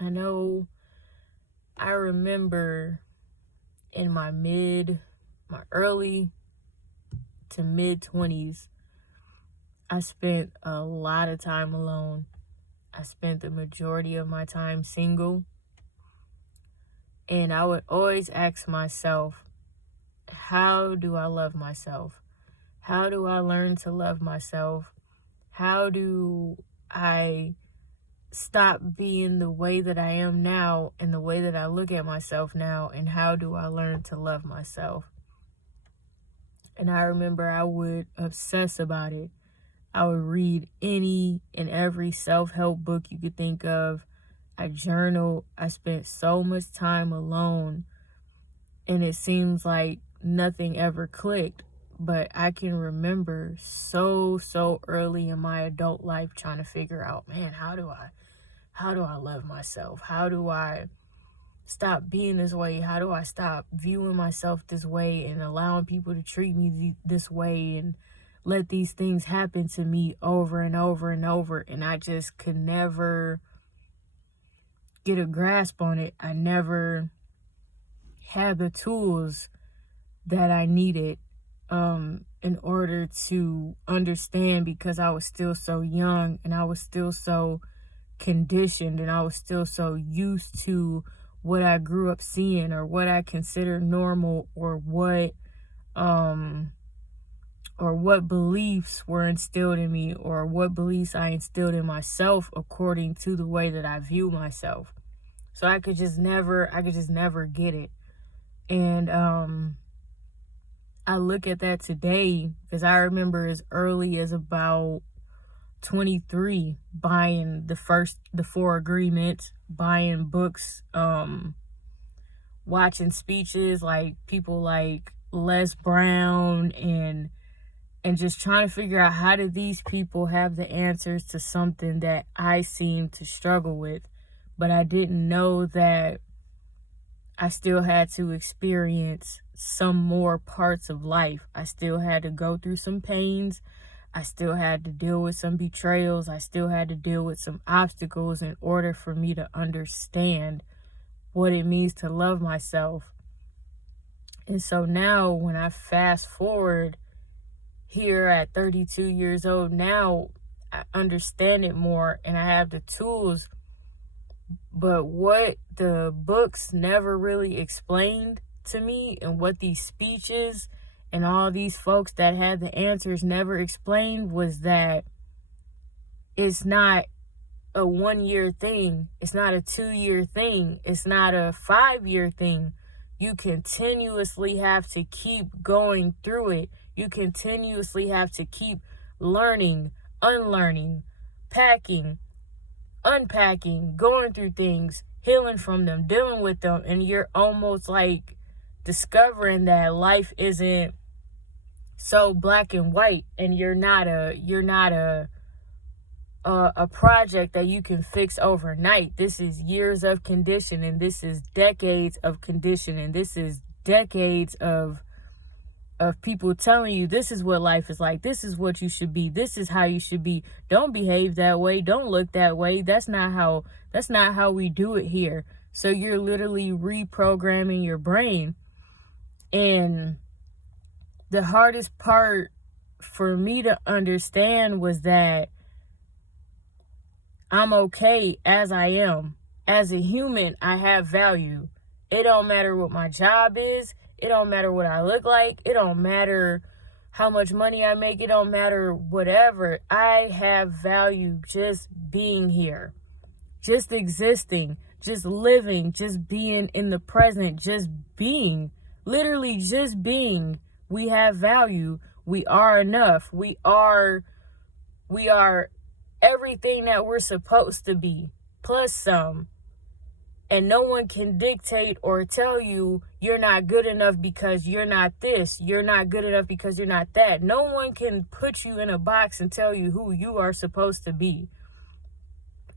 I know I remember in my early to mid 20s, I spent a lot of time alone. I spent the majority of my time single. And I would always ask myself, how do I love myself? How do I learn to love myself? How do I stop being the way that I am now and the way that I look at myself now? And how do I learn to love myself? And I remember I would obsess about it. I would read any and every self-help book you could think of. I journaled. I spent so much time alone, and it seems like nothing ever clicked. But I can remember so early in my adult life trying to figure out, man, how do I love myself? How do I stop being this way? How do I stop viewing myself this way and allowing people to treat me this way and let these things happen to me over and over and over? And I just could never get a grasp on it. I never had the tools that I needed in order to understand, because I was still so young and I was still so conditioned and I was still so used to what I grew up seeing or what I considered normal, or what beliefs were instilled in me, or what beliefs I instilled in myself according to the way that I view myself. So I could just never get it. And I look at that today because I remember as early as about 23 buying the Four Agreements, buying books, watching speeches like people like Les Brown, and just trying to figure out, how do these people have the answers to something that I seem to struggle with? But I didn't know that I still had to experience some more parts of life. I still had to go through some pains. I still had to deal with some betrayals. I still had to deal with some obstacles in order for me to understand what it means to love myself. And so now when I fast forward here at 32 years old, now I understand it more and I have the tools. But what the books never really explained to me, and what these speeches and all these folks that had the answers never explained, was that it's not a 1-year thing. It's not a 2-year thing. It's not a 5-year thing. You continuously have to keep going through it. You continuously have to keep learning, unlearning, packing, unpacking, going through things, healing from them, dealing with them. And you're almost like discovering that life isn't so black and white, and you're not a project that you can fix overnight. This is years of conditioning. This is decades of conditioning. This is decades of people telling you, this is what life is like. This is what you should be. This is how you should be. Don't behave that way. Don't look that way. That's not how we do it here. So you're literally reprogramming your brain. And the hardest part for me to understand was that I'm okay as I am. As a human, I have value. It don't matter what my job is. It don't matter what I look like. It don't matter how much money I make. It don't matter whatever. I have value just being here, just existing, just living, just being in the present, just being, literally just being. We have value. We are enough. We are everything that we're supposed to be, plus some. And no one can dictate or tell you you're not good enough because you're not this. You're not good enough because you're not that. No one can put you in a box and tell you who you are supposed to be.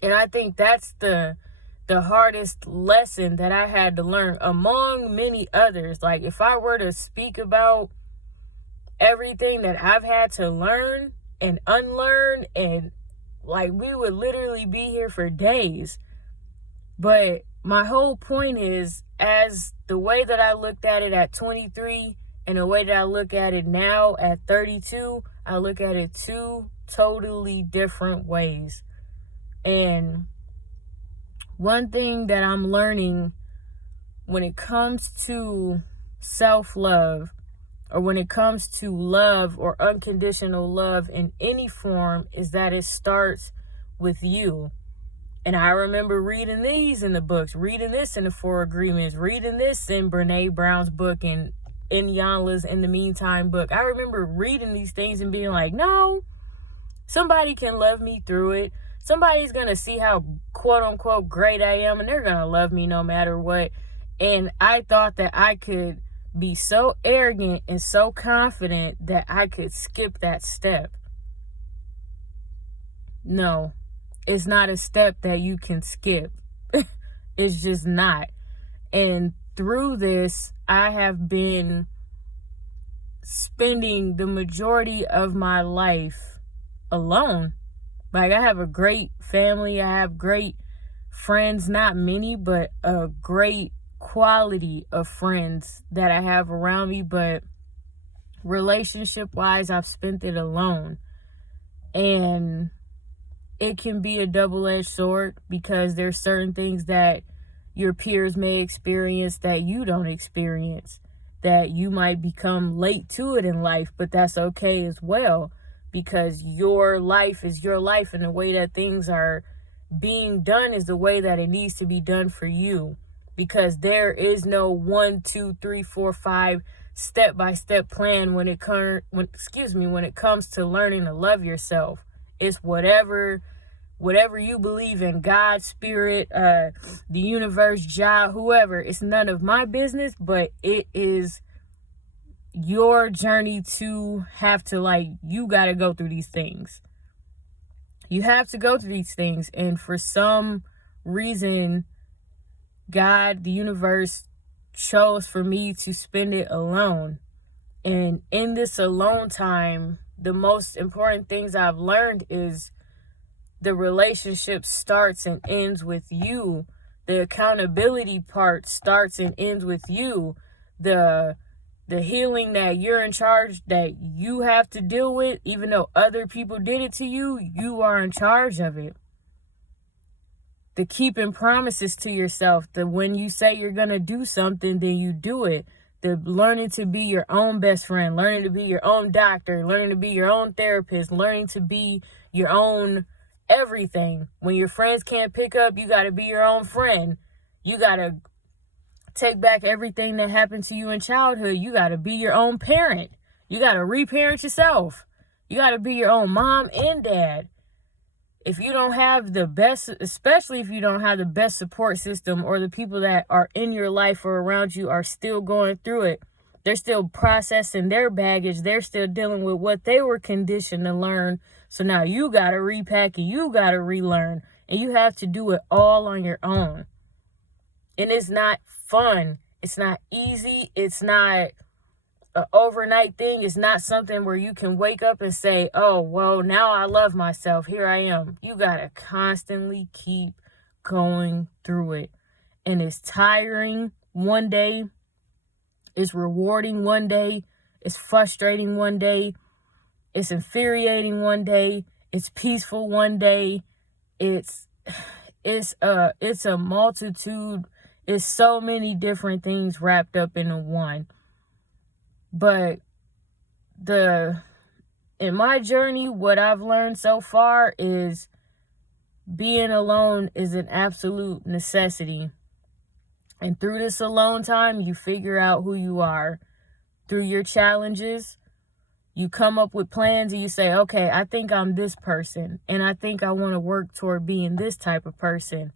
And I think that's the hardest lesson that I had to learn, among many others. Like, if I were to speak about everything that I've had to learn and unlearn, and like, we would literally be here for days. But my whole point is, as the way that I looked at it at 23 and the way that I look at it now at 32, I look at it two totally different ways. And one thing that I'm learning when it comes to self-love, or when it comes to love or unconditional love in any form, is that it starts with you. And I remember reading these in the books, reading this in the Four Agreements, reading this in Brene Brown's book and in Iyanla's In the Meantime book. I remember reading these things and being like, no, somebody can love me through it. Somebody's going to see how quote unquote great I am, and they're going to love me no matter what. And I thought that I could be so arrogant and so confident that I could skip that step. No, it's not a step that you can skip. It's just not. And through this, I have been spending the majority of my life alone. Like, I have a great family. I have great friends, not many, but a great quality of friends that I have around me. But relationship-wise, I've spent it alone. And it can be a double-edged sword, because there's certain things that your peers may experience that you don't experience, that you might become late to it in life, but that's okay as well, because your life is your life, and the way that things are being done is the way that it needs to be done for you, because there is no 1, 2, 3, 4, 5 step-by-step plan when it comes to learning to love yourself. It's whatever you believe in, God, spirit, the universe, Jah, whoever. It's none of my business, but it is your journey to have to, you got to go through these things. You have to go through these things. And for some reason, God, the universe, chose for me to spend it alone. And in this alone time, the most important things I've learned is the relationship starts and ends with you. The accountability part starts and ends with you. The healing that you're in charge, that you have to deal with, even though other people did it to you, you are in charge of it. The keeping promises to yourself, that when you say you're going to do something, then you do it. The learning to be your own best friend, learning to be your own doctor, learning to be your own therapist, learning to be your own everything. When your friends can't pick up, you got to be your own friend. You got to take back everything that happened to you in childhood. You got to be your own parent. You got to reparent yourself. You got to be your own mom and dad. If you don't have the best, especially if you don't have the best support system, or the people that are in your life or around you are still going through it, they're still processing their baggage, they're still dealing with what they were conditioned to learn. So now you got to repack and you got to relearn, and you have to do it all on your own. And it's not fun. It's not easy. It's not an overnight thing. It's not something where you can wake up and say, oh, well, now I love myself. Here I am. You got to constantly keep going through it. And it's tiring one day. It's rewarding one day. It's frustrating one day. It's infuriating one day. It's peaceful one day. It's a multitude. It's so many different things wrapped up into one. But in my journey, what I've learned so far is being alone is an absolute necessity. And through this alone time, you figure out who you are. Through your challenges, you come up with plans and you say, okay, I think I'm this person, and I think I want to work toward being this type of person.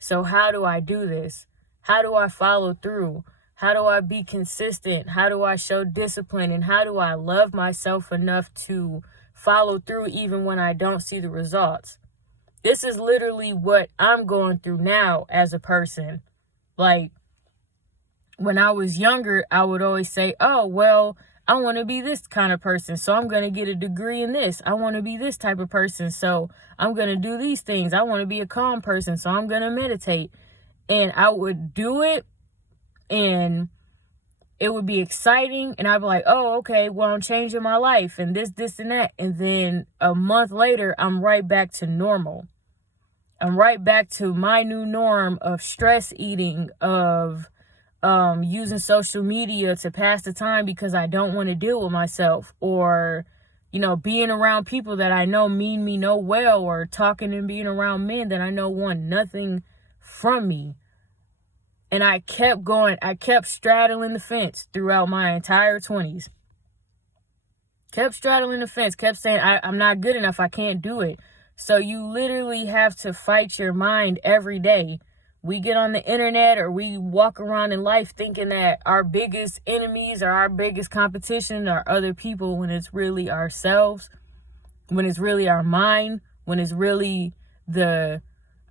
So how do I do this? How do I follow through? How do I be consistent? How do I show discipline? And how do I love myself enough to follow through even when I don't see the results? This is literally what I'm going through now as a person. Like, when I was younger, I would always say, oh, well, I want to be this kind of person, so I'm going to get a degree in this. I want to be this type of person, so I'm going to do these things. I want to be a calm person, so I'm going to meditate. And I would do it, and it would be exciting, and I'd be like, oh, okay, well, I'm changing my life, and this, and that. And then a month later, I'm right back to normal. I'm right back to my new norm of stress eating, of using social media to pass the time because I don't want to deal with myself, or, being around people that I know mean me no well, or talking and being around men that I know want nothing from me. And I kept going. I kept straddling the fence throughout my entire 20s. Kept straddling the fence. Kept saying, I'm not good enough. I can't do it. So you literally have to fight your mind every day. We get on the internet, or we walk around in life thinking that our biggest enemies or our biggest competition are other people, when it's really ourselves, when it's really our mind, when it's really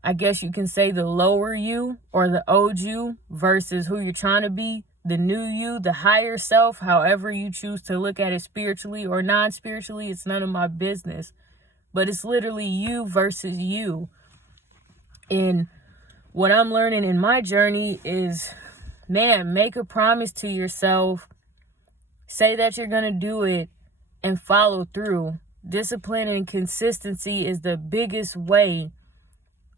I guess you can say the lower you, or the old you, versus who you're trying to be, the new you, the higher self, however you choose to look at it, spiritually or non-spiritually. It's none of my business. But it's literally you versus you. And what I'm learning in my journey is, man, make a promise to yourself. Say that you're going to do it and follow through. Discipline and consistency is the biggest way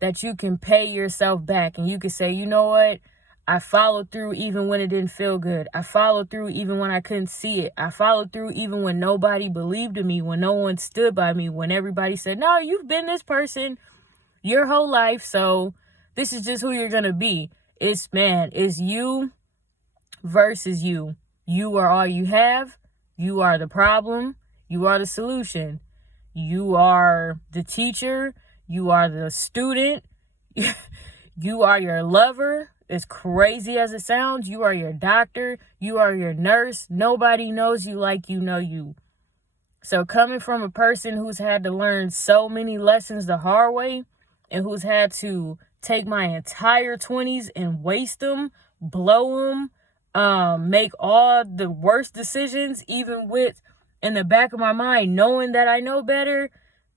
that you can pay yourself back. And you can say, you know what? I followed through even when it didn't feel good. I followed through even when I couldn't see it. I followed through even when nobody believed in me, when no one stood by me, when everybody said, no, you've been this person your whole life, so this is just who you're going to be. It's you versus you. You are all you have. You are the problem. You are the solution. You are the teacher. You are the student. You are your lover. As crazy as it sounds, you are your doctor. You are your nurse. Nobody knows you like you know you. So coming from a person who's had to learn so many lessons the hard way, and who's had to take my entire 20s and waste them, blow them, make all the worst decisions, even with in the back of my mind knowing that I know better,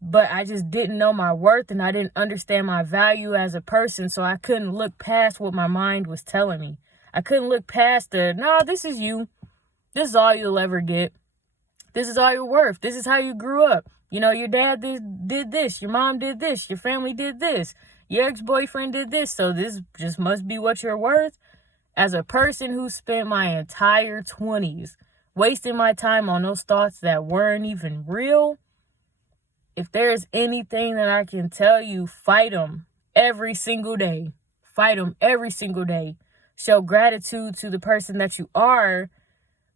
but I just didn't know my worth, and I didn't understand my value as a person, so I couldn't look past what my mind was telling me. I couldn't look past this is you. This is all you'll ever get. This is all you're worth. This is how you grew up. Your dad did this. Your mom did this. Your family did this. Your ex-boyfriend did this. So this just must be what you're worth. As a person who spent my entire 20s wasting my time on those thoughts that weren't even real, if there's anything that I can tell you, fight them every single day. Fight them every single day. Show gratitude to the person that you are,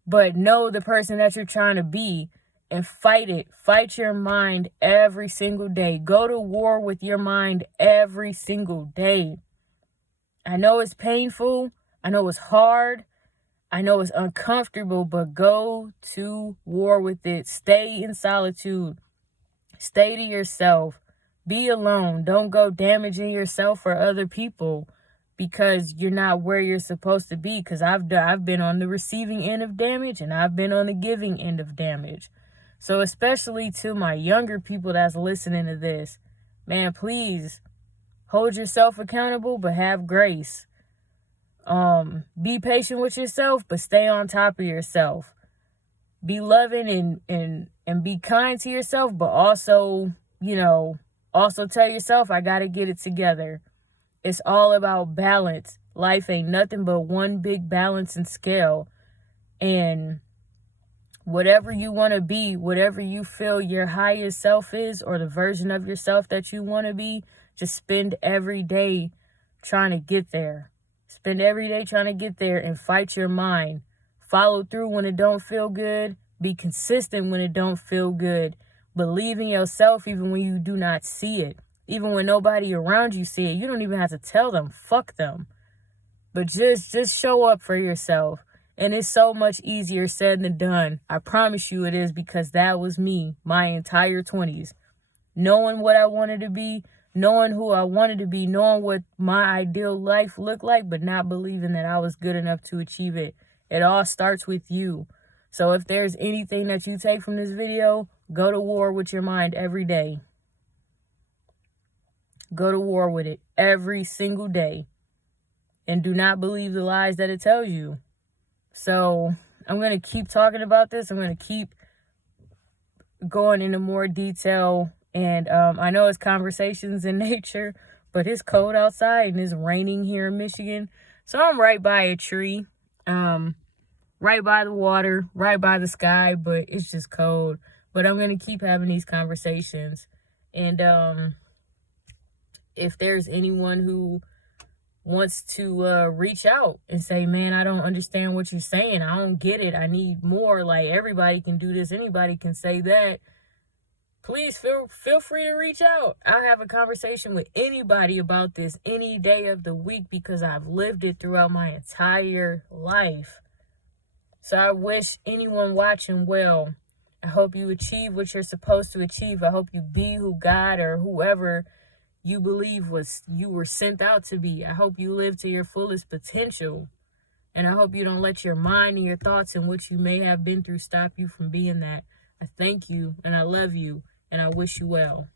but know the person that you're trying to be, and fight it. Fight your mind every single day. Go to war with your mind every single day. I know it's painful. I know it's hard. I know it's uncomfortable, but go to war with it. Stay in solitude. Stay to yourself. Be alone. Don't go damaging yourself or other people because you're not where you're supposed to be. Because I've been on the receiving end of damage, and I've been on the giving end of damage. So especially to my younger people that's listening to this, man, please hold yourself accountable, but have grace. Be patient with yourself, but stay on top of yourself. Be loving and be kind to yourself, but also, also tell yourself, I got to get it together. It's all about balance. Life ain't nothing but one big balancing scale. And whatever you want to be, whatever you feel your highest self is, or the version of yourself that you want to be, just spend every day trying to get there. Spend every day trying to get there and fight your mind. Follow through when it don't feel good. Be consistent when it don't feel good. Believe in yourself even when you do not see it. Even when nobody around you see it. You don't even have to tell them. Fuck them. But just show up for yourself. And it's so much easier said than done. I promise you it is, because that was me my entire 20s. Knowing what I wanted to be, knowing who I wanted to be, knowing what my ideal life looked like, but not believing that I was good enough to achieve it. It all starts with you. So if there's anything that you take from this video, go to war with your mind every day. Go to war with it every single day. and do not believe the lies that it tells you. So I'm going to keep talking about this. I'm going to keep going into more detail. And I know it's conversations in nature, but it's cold outside and it's raining here in Michigan. So I'm right by a tree, right by the water, right by the sky, but it's just cold. But I'm going to keep having these conversations. And if there's anyone who wants to reach out and say, man, I don't understand what you're saying. I don't get it. I need more. Like, everybody can do this. Anybody can say that. Please feel free to reach out. I'll have a conversation with anybody about this any day of the week because I've lived it throughout my entire life. So I wish anyone watching well. I hope you achieve what you're supposed to achieve. I hope you be who God or whoever you believe you were sent out to be. I hope you live to your fullest potential. And I hope you don't let your mind and your thoughts and what you may have been through stop you from being that. I thank you and I love you and I wish you well.